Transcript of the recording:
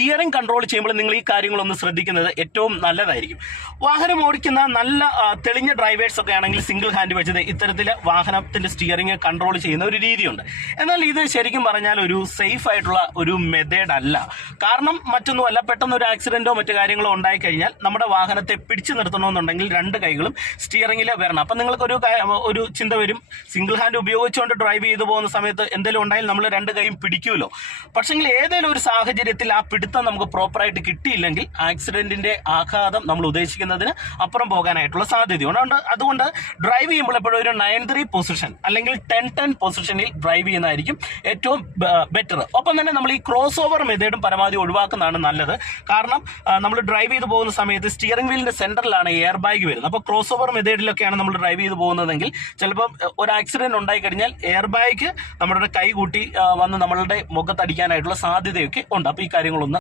Steering control ചെയ്യുമ്പോൾ നിങ്ങൾ ഈ കാര്യങ്ങളൊന്ന് ശ്രദ്ധിക്കുന്നത് ഏറ്റവും നല്ലതായിരിക്കും. വാഹനം ഓടിക്കുന്ന നല്ല തെളിഞ്ഞ ഡ്രൈവേഴ്സ് ഒക്കെ ആണെങ്കിൽ സിംഗിൾ ഹാൻഡ് വെച്ചത് ഇത്തരത്തിൽ വാഹനത്തിന്റെ സ്റ്റിയറിംഗ് കൺട്രോൾ ചെയ്യുന്ന ഒരു രീതിയുണ്ട്. എന്നാൽ ഇത് ശരിക്കും പറഞ്ഞാൽ ഒരു സേഫ് ആയിട്ടുള്ള ഒരു മെത്തേഡ് അല്ല. കാരണം മറ്റൊന്നുമല്ല പെട്ടെന്ന് ഒരു ആക്സിഡന്റോ മറ്റു കാര്യങ്ങളോ ഉണ്ടായി കഴിഞ്ഞാൽ നമ്മുടെ വാഹനത്തെ പിടിച്ചു നിർത്തണമെന്നുണ്ടെങ്കിൽ രണ്ട് കൈകളും സ്റ്റിയറിംഗിൽ വരണം. അപ്പം നിങ്ങൾക്ക് ഒരു ചിന്ത വരും സിംഗിൾ ഹാൻഡ് ഉപയോഗിച്ചുകൊണ്ട് ഡ്രൈവ് ചെയ്തു പോകുന്ന സമയത്ത് എന്തെങ്കിലും ഉണ്ടായാൽ നമ്മൾ രണ്ട് കൈയും പിടിക്കുമല്ലോ. പക്ഷെങ്കിൽ ഏതെങ്കിലും ഒരു സാഹചര്യത്തിൽ ആ പിടുത്തം നമുക്ക് പ്രോപ്പറായിട്ട് കിട്ടിയില്ലെങ്കിൽ ആക്സിഡന്റിന്റെ ആഘാതം നമ്മൾ ഉദ്ദേശിക്കുന്നതിന് അപ്പുറം പോകാനായിട്ടുള്ള സാധ്യതയുണ്ട് അതുകൊണ്ട് അതുകൊണ്ട് ഡ്രൈവ് ചെയ്യുമ്പോൾ എപ്പോഴും ഒരു നയൻ ത്രീ പൊസിഷൻ അല്ലെങ്കിൽ ടെൻ ടെൻ പൊസിഷനിൽ ഡ്രൈവ് ചെയ്യുന്നതായിരിക്കും ഏറ്റവും ബെറ്റർ ഒപ്പം തന്നെ നമ്മൾ ഈ ക്രോസ് ഓവർ മെത്തേഡും പരമാവധി ഒഴിവാക്കുന്നതാണ് നല്ലത്. കാരണം നമ്മൾ ഡ്രൈവ് ചെയ്ത് പോകുന്ന സമയത്ത് സ്റ്റിയറിംഗ് വീലിന്റെ സെന്ററിലാണ് എയർ ബാഗ് വരുന്നത്. അപ്പോൾ ക്രോസ് ഓവർ മെത്തേഡിലൊക്കെയാണ് നമ്മൾ ഡ്രൈവ് ചെയ്ത് പോകുന്നതെങ്കിൽ ചിലപ്പോൾ ഒരു ആക്സിഡന്റ് ഉണ്ടായി കഴിഞ്ഞാൽ എയർ ബാഗ് നമ്മുടെ കൈ കൂട്ടി വന്ന് നമ്മളുടെ മുഖത്തടിക്കാനായിട്ടുള്ള സാധ്യതയൊക്കെ ഉണ്ട്. അപ്പോൾ ഈ കാര്യങ്ങളൊന്ന്